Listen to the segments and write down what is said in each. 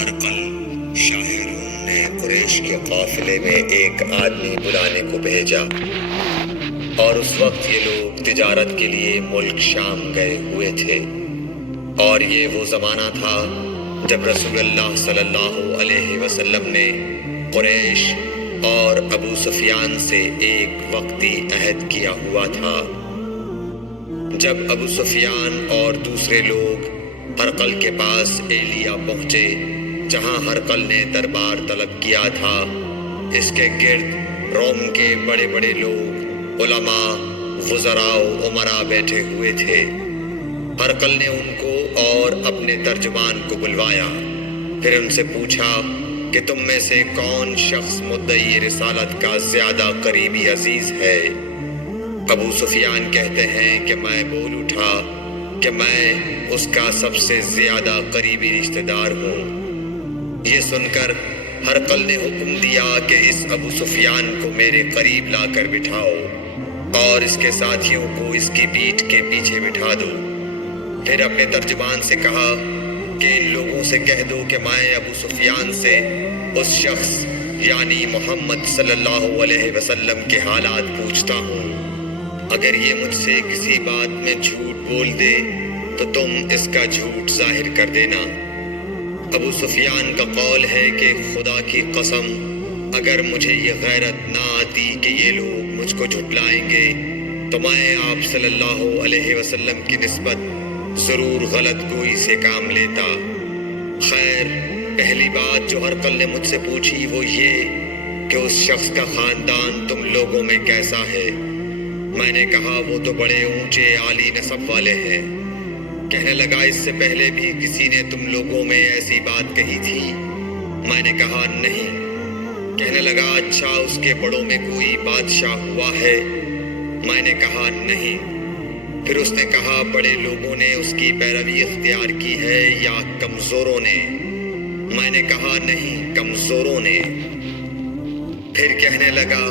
ہرقل شاہ روم نے قریش کے قافلے میں ایک آدمی بلانے کو بھیجا، اور اس وقت یہ لوگ تجارت کے لیے ملک شام گئے ہوئے تھے، اور یہ وہ زمانہ تھا جب رسول اللہ صلی اللہ علیہ وسلم نے قریش اور ابو سفیان سے ایک وقتی عہد کیا ہوا تھا۔ جب ابو سفیان اور دوسرے لوگ ہرقل کے پاس ایلیا پہنچے جہاں ہرقل نے دربار طلب کیا تھا، اس کے گرد روم کے بڑے بڑے لوگ، علماء، وزراء و امراء بیٹھے ہوئے تھے۔ ہرقل نے ان کو اور اپنے ترجمان کو بلوایا، پھر ان سے پوچھا کہ تم میں سے کون شخص مدعی رسالت کا زیادہ قریبی عزیز ہے؟ ابو سفیان کہتے ہیں کہ میں بول اٹھا کہ میں اس کا سب سے زیادہ قریبی رشتہ دار ہوں۔ یہ سن کر ہرقل نے حکم دیا کہ اس ابو سفیان کو میرے قریب لا کر بٹھاؤ اور اس کے ساتھیوں کو اس کی پیٹھ کے پیچھے بٹھا دو۔ پھر اپنے ترجمان سے کہا کہ ان لوگوں سے کہہ دو کہ میں ابو سفیان سے اس شخص یعنی محمد صلی اللہ علیہ وسلم کے حالات پوچھتا ہوں۔ اگر یہ مجھ سے کسی بات میں جھوٹ بول دے تو تم اس کا جھوٹ ظاہر کر دینا۔ ابو سفیان کا قول ہے کہ خدا کی قسم اگر مجھے یہ غیرت نہ آتی کہ یہ لوگ مجھ کو جھٹلائیں گے تو میں آپ صلی اللہ علیہ وسلم کی نسبت ضرور غلط گوئی سے کام لیتا۔ خیر، پہلی بات جو ہرقل نے مجھ سے پوچھی وہ یہ کہ اس شخص کا خاندان تم لوگوں میں کیسا ہے؟ میں نے کہا وہ تو بڑے اونچے عالی نسب والے ہیں۔ کہنے لگا اس سے پہلے بھی کسی نے تم لوگوں میں ایسی بات کہی تھی؟ میں نے کہا نہیں۔ کہنے لگا اچھا اس کے بڑوں میں کوئی بادشاہ ہوا ہے؟ میں نے کہا نہیں۔ پھر اس نے کہا بڑے لوگوں نے اس کی پیروی اختیار کی ہے یا کمزوروں نے؟ میں نے کہا نہیں، کمزوروں نے۔ پھر کہنے لگا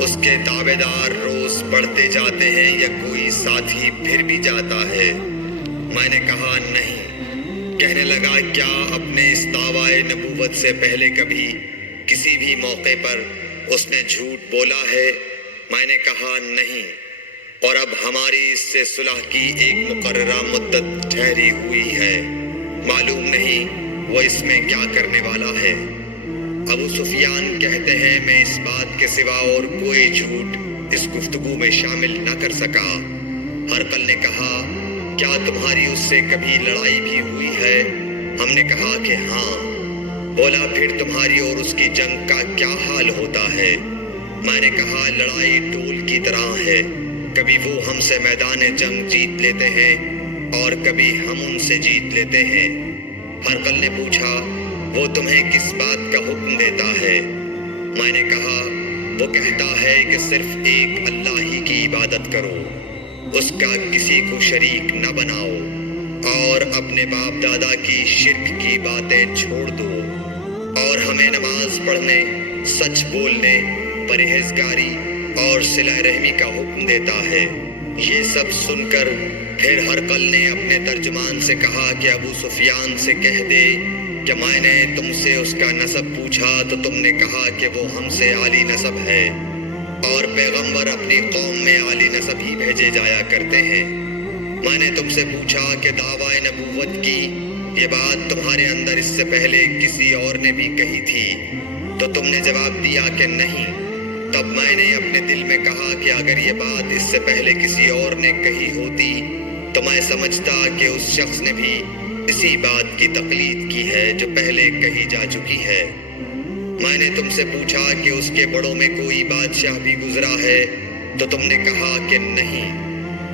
اس کے تابع دار روز بڑھتے جاتے ہیں یا کوئی ساتھی پھر بھی جاتا ہے؟ میں نے کہا نہیں۔ کہنے لگا کیا اپنے اس دعویٰ نبوت سے پہلے کبھی کسی بھی موقع پر اس نے جھوٹ بولا ہے؟ میں نے کہا نہیں۔ اور اب ہماری اس سے صلح کی ایک مقررہ مدت ٹھہری ہوئی ہے، معلوم نہیں وہ اس میں کیا کرنے والا ہے۔ ابو سفیان کہتے ہیں میں اس بات کے سوا اور کوئی جھوٹ اس گفتگو میں شامل نہ کر سکا۔ ہرقل نے کہا کیا تمہاری اس سے کبھی لڑائی بھی ہوئی ہے؟ ہم نے کہا کہ ہاں۔ بولا پھر تمہاری اور اس کی جنگ کا کیا حال ہوتا ہے؟ میں نے کہا لڑائی ڈول کی طرح ہے، کبھی وہ ہم سے میدان جنگ جیت لیتے ہیں اور کبھی ہم ان سے جیت لیتے ہیں۔ ہرقل نے پوچھا وہ تمہیں کس بات کا حکم دیتا ہے؟ میں نے کہا وہ کہتا ہے کہ صرف ایک اللہ ہی کی عبادت کرو، اس کا کسی کو شریک نہ بناؤ، اور اپنے باپ دادا کی شرک کی باتیں چھوڑ دو، اور ہمیں نماز پڑھنے، سچ بولنے، پرہیزگاری اور صلہ رحمی کا حکم دیتا ہے۔ یہ سب سن کر پھر ہرقل نے اپنے ترجمان سے کہا کہ ابو سفیان سے کہہ دے کہ میں نے تم سے اس کا نسب پوچھا تو تم نے کہا کہ وہ ہم سے عالی نسب ہے، اور پیغمبر اپنی قوم میں عالی نسب ہی بھیجے جایا کرتے ہیں۔ میں نے تم سے پوچھا کہ دعویٰ نبوت کی یہ بات تمہارے اندر اس سے پہلے کسی اور نے بھی کہی تھی؟ تو تم نے جواب دیا کہ نہیں۔ تب میں نے اپنے دل میں کہا کہ اگر یہ بات اس سے پہلے کسی اور نے کہی ہوتی تو میں سمجھتا کہ اس شخص نے بھی اسی بات کی تقلید کی ہے جو پہلے کہی جا چکی ہے۔ میں نے تم سے پوچھا کہ اس کے بڑوں میں کوئی بادشاہ بھی گزرا ہے تو تم نے کہا کہ نہیں۔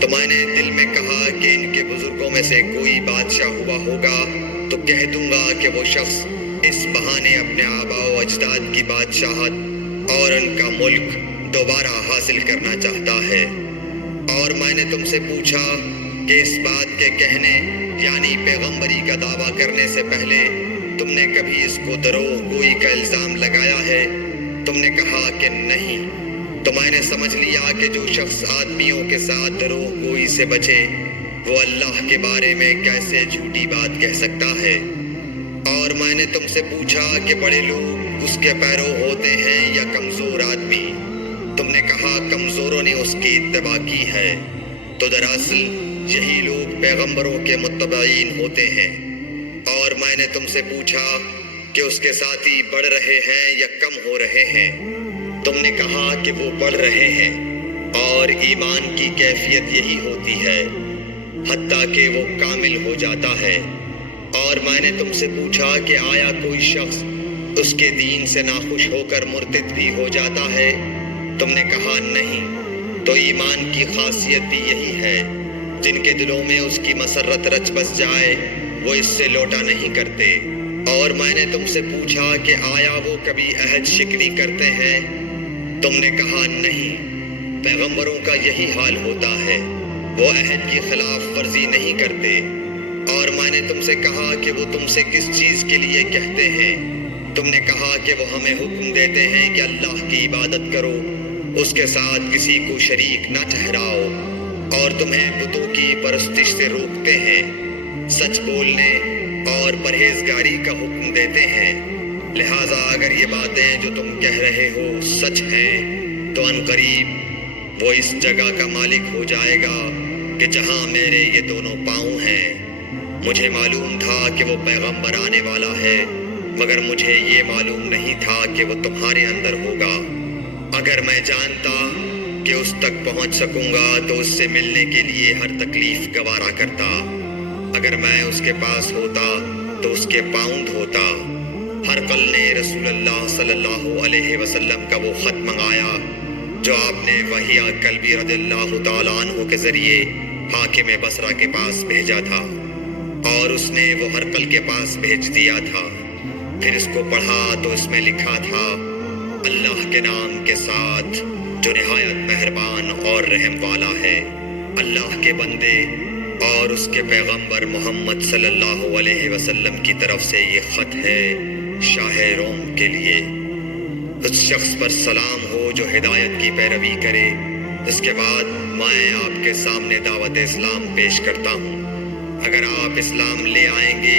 تو میں نے دل میں کہا کہ ان کے بزرگوں میں سے کوئی بادشاہ ہوا ہوگا تو کہہ دوں گا کہ وہ شخص اس بہانے اپنے آباء و اجداد کی بادشاہت اور ان کا ملک دوبارہ حاصل کرنا چاہتا ہے۔ اور میں نے تم سے پوچھا کہ اس بات کے کہنے یعنی پیغمبری کا دعویٰ کرنے سے پہلے تم نے کبھی اس کو دروغ گوئی کا الزام لگایا ہے؟ تم نے کہا کہ نہیں۔ تو میں نے سمجھ لیا کہ جو شخص آدمیوں کے ساتھ دروغ گوئی سے بچے وہ اللہ کے بارے میں کیسے جھوٹی بات کہہ سکتا ہے۔ اور میں نے تم سے پوچھا کہ بڑے لوگ اس کے پیرو ہوتے ہیں یا کمزور آدمی؟ تم نے کہا کمزوروں نے اس کی اتباع کی ہے۔ تو دراصل یہی لوگ پیغمبروں کے متبعین ہوتے ہیں۔ اور میں نے تم سے پوچھا کہ اس کے ساتھی بڑھ رہے ہیں یا کم ہو رہے ہیں؟ تم نے کہا کہ وہ بڑھ رہے ہیں، اور ایمان کی کیفیت یہی ہوتی ہے حتیٰ کہ وہ کامل ہو جاتا ہے۔ اور میں نے تم سے پوچھا کہ آیا کوئی شخص اس کے دین سے ناخوش ہو کر مرتد بھی ہو جاتا ہے؟ تم نے کہا نہیں۔ تو ایمان کی خاصیت بھی یہی ہے، جن کے دلوں میں اس کی مسرت رچ بس جائے وہ اس سے لوٹا نہیں کرتے۔ اور میں نے تم سے پوچھا کہ آیا وہ کبھی عہد شکنی کرتے ہیں؟ تم نے کہا نہیں۔ پیغمبروں کا یہی حال ہوتا ہے، وہ عہد کی خلاف ورزی نہیں کرتے۔ اور میں نے تم سے کہا کہ وہ تم سے کس چیز کے لیے کہتے ہیں؟ تم نے کہا کہ وہ ہمیں حکم دیتے ہیں کہ اللہ کی عبادت کرو، اس کے ساتھ کسی کو شریک نہ ٹھہراؤ، اور تمہیں بتوں کی پرستش سے روکتے ہیں، سچ بولنے اور پرہیزگاری کا حکم دیتے ہیں۔ لہٰذا اگر یہ باتیں جو تم کہہ رہے ہو سچ ہیں تو عنقریب وہ اس جگہ کا مالک ہو جائے گا کہ جہاں میرے یہ دونوں پاؤں ہیں۔ مجھے معلوم تھا کہ وہ پیغمبر آنے والا ہے، مگر مجھے یہ معلوم نہیں تھا کہ وہ تمہارے اندر ہوگا۔ اگر میں جانتا کہ اس تک پہنچ سکوں گا تو اس سے ملنے کے لیے ہر تکلیف گوارا کرتا۔ اگر میں اس کے پاس ہوتا تو اس کے پاؤں دھوتا۔ ہرقل نے رسول اللہ صلی اللہ علیہ وسلم کا وہ خط منگایا جو آپ نے وحیہ کلبی رضی اللہ تعالیٰ عنہ کے ذریعے حاکم بصرہ کے پاس بھیجا تھا، اور اس نے وہ ہرقل کے پاس بھیج دیا تھا۔ پھر اس کو پڑھا تو اس میں لکھا تھا، اللہ کے نام کے ساتھ جو نہایت مہربان اور رحم والا ہے۔ اللہ کے بندے اور اس کے پیغمبر محمد صلی اللہ علیہ وسلم کی طرف سے یہ خط ہے شاہ روم کے لیے۔ اس شخص پر سلام ہو جو ہدایت کی پیروی کرے۔ اس کے بعد میں آپ کے سامنے دعوت اسلام پیش کرتا ہوں۔ اگر آپ اسلام لے آئیں گے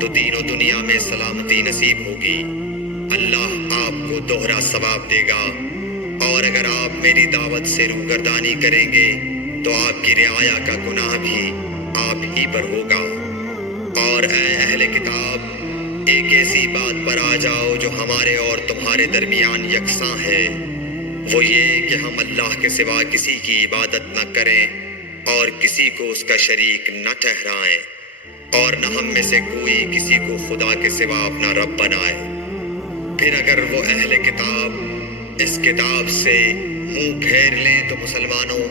تو دین و دنیا میں سلامتی نصیب ہوگی، اللہ آپ کو دوہرا ثواب دے گا۔ اور اگر آپ میری دعوت سے روگردانی کریں گے تو آپ کی رعایا کا گناہ بھی آپ ہی پر ہوگا۔ اور اے اہل کتاب، ایک ایسی بات پر آ جاؤ جو ہمارے اور تمہارے درمیان یکساں ہے، وہ یہ کہ ہم اللہ کے سوا کسی کی عبادت نہ کریں اور کسی کو اس کا شریک نہ ٹھہرائیں، اور نہ ہم میں سے کوئی کسی کو خدا کے سوا اپنا رب بنائے۔ پھر اگر وہ اہل کتاب اس کتاب سے منہ پھیر لیں تو مسلمانوں،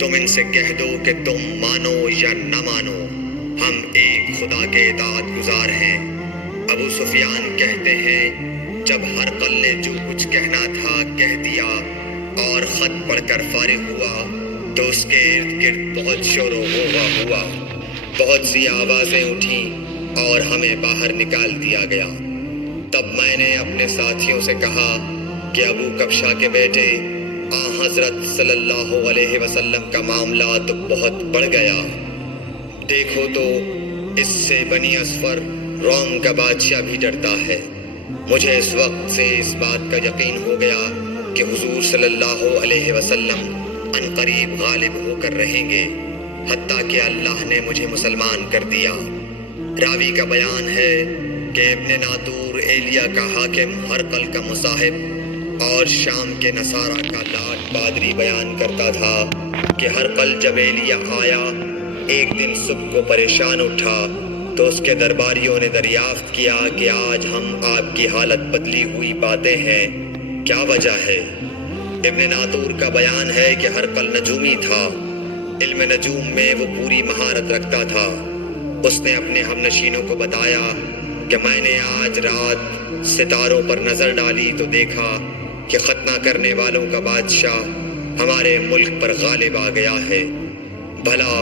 تم ان سے کہہ دو کہ تم مانو یا نہ مانو، ہم ایک خدا کے اطاعت گزار ہیں۔ ابو سفیان کہتے ہیں، جب ہرقل نے جو کچھ کہنا تھا کہہ دیا اور خط پڑھ کر فارغ ہوا تو اس کے ارد گرد بہت شور و غوغا ہوا، بہت سی آوازیں اٹھیں اور ہمیں باہر نکال دیا گیا۔ تب میں نے اپنے ساتھیوں سے کہا کہ ابو کبشہ کے بیٹے حضرت صلی اللہ علیہ وسلم کا معاملہ تو بہت بڑھ گیا۔ دیکھو تو اس سے بنی اصفر روم کا بادشاہ بھی ڈرتا ہے۔ مجھے اس وقت سے اس بات کا یقین ہو گیا کہ حضور صلی اللہ علیہ وسلم عنقریب غالب ہو کر رہیں گے، حتیٰ کہ اللہ نے مجھے مسلمان کر دیا۔ راوی کا بیان ہے کہ ابن ناطور ایلیا کا حاکم ہرقل کا مصاحب اور شام کے نصارہ کا لاٹ پادری بیان کرتا تھا کہ ہرقل جب ایلیا آیا ایک دن صبح کو پریشان اٹھا تو اس کے درباریوں نے دریافت کیا کہ آج ہم آپ کی حالت بدلی ہوئی پاتے ہیں، کیا وجہ ہے؟ ابن ناطور کا بیان ہے کہ ہرقل نجومی تھا، علم نجوم میں وہ پوری مہارت رکھتا تھا۔ اس نے اپنے ہم نشینوں کو بتایا کہ میں نے آج رات ستاروں پر نظر ڈالی تو دیکھا کہ ختنہ کرنے والوں کا بادشاہ ہمارے ملک پر غالب آ گیا ہے۔ بھلا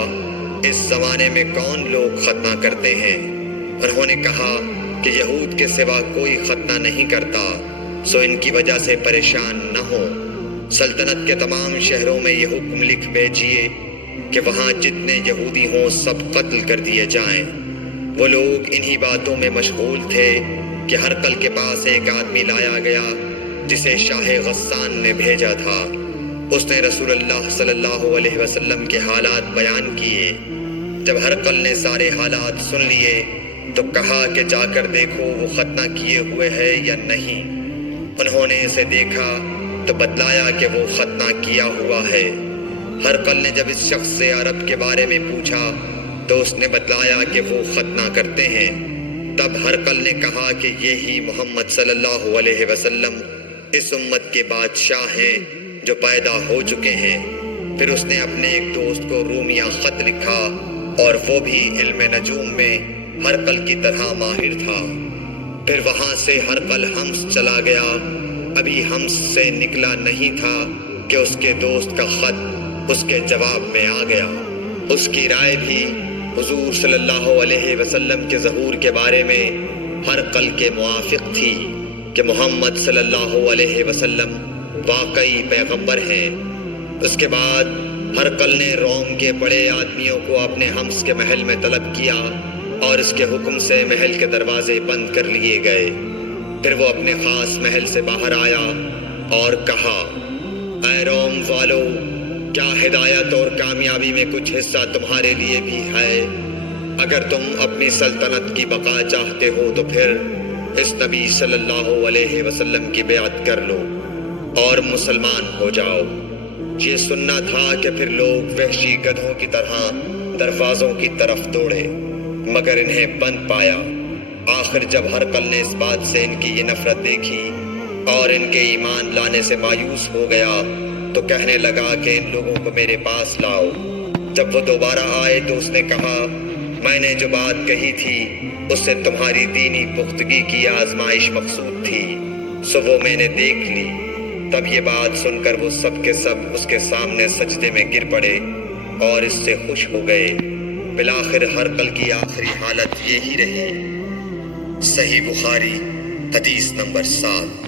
اس زمانے میں کون لوگ ختنہ کرتے ہیں؟ انہوں نے کہا کہ یہود کے سوا کوئی ختنہ نہیں کرتا، سو ان کی وجہ سے پریشان نہ ہو۔ سلطنت کے تمام شہروں میں یہ حکم لکھ بھیجیے کہ وہاں جتنے یہودی ہوں سب قتل کر دیے جائیں۔ وہ لوگ انہی باتوں میں مشغول تھے کہ ہرقل کے پاس ایک آدمی لایا گیا جسے شاہ غسان نے بھیجا تھا۔ اس نے رسول اللہ صلی اللہ علیہ وسلم کے حالات بیان کیے۔ جب ہرقل نے سارے حالات سن لیے تو کہا کہ جا کر دیکھو وہ ختنہ کیے ہوئے ہے یا نہیں۔ انہوں نے اسے دیکھا تو بتلایا کہ وہ ختنہ کیا ہوا ہے۔ ہرقل نے جب اس شخص سے عرب کے بارے میں پوچھا تو اس نے بتلایا کہ وہ ختنہ کرتے ہیں۔ تب ہرقل نے کہا کہ یہی محمد صلی اللہ علیہ وسلم اس امت کے بادشاہ ہیں جو پیدا ہو چکے ہیں۔ پھر اس نے اپنے ایک دوست کو رومیہ خط لکھا اور وہ بھی علم نجوم میں ہرقل کی طرح ماہر تھا۔ پھر وہاں سے ہرقل حمص چلا گیا۔ ابھی حمص سے نکلا نہیں تھا کہ اس کے دوست کا خط اس کے جواب میں آ گیا۔ اس کی رائے بھی حضور صلی اللہ علیہ وسلم کے ظہور کے بارے میں ہرقل کے موافق تھی کہ محمد صلی اللہ علیہ وسلم واقعی پیغمبر ہیں۔ اس کے بعد ہرقل نے روم کے بڑے آدمیوں کو اپنے حمص کے محل میں طلب کیا اور اس کے حکم سے محل کے دروازے بند کر لیے گئے۔ پھر وہ اپنے خاص محل سے باہر آیا اور کہا، اے روم والو، کیا ہدایت اور کامیابی میں کچھ حصہ تمہارے لیے بھی ہے؟ اگر تم اپنی سلطنت کی بقا چاہتے ہو تو پھر اس نبی صلی اللہ علیہ وسلم کی بیعت کر لو اور مسلمان ہو جاؤ۔ یہ سننا تھا کہ پھر لوگ وحشی گدھوں کی طرح دروازوں کی طرف دوڑے مگر انہیں بند پایا۔ آخر جب ہرقل نے اس بات سے ان کی یہ نفرت دیکھی اور ان کے ایمان لانے سے مایوس ہو گیا تو کہنے لگا کہ ان لوگوں کو میرے پاس لاؤ۔ جب وہ دوبارہ آئے تو اس نے کہا، میں نے جو بات کہی تھی اس سے تمہاری دینی پختگی کی آزمائش مقصود تھی، سو وہ میں نے دیکھ لی۔ تب یہ بات سن کر وہ سب کے سب اس کے سامنے سجدے میں گر پڑے اور اس سے خوش ہو گئے۔ بالآخر ہرقل کی آخری حالت یہی رہی۔ صحیح بخاری حدیث نمبر 7۔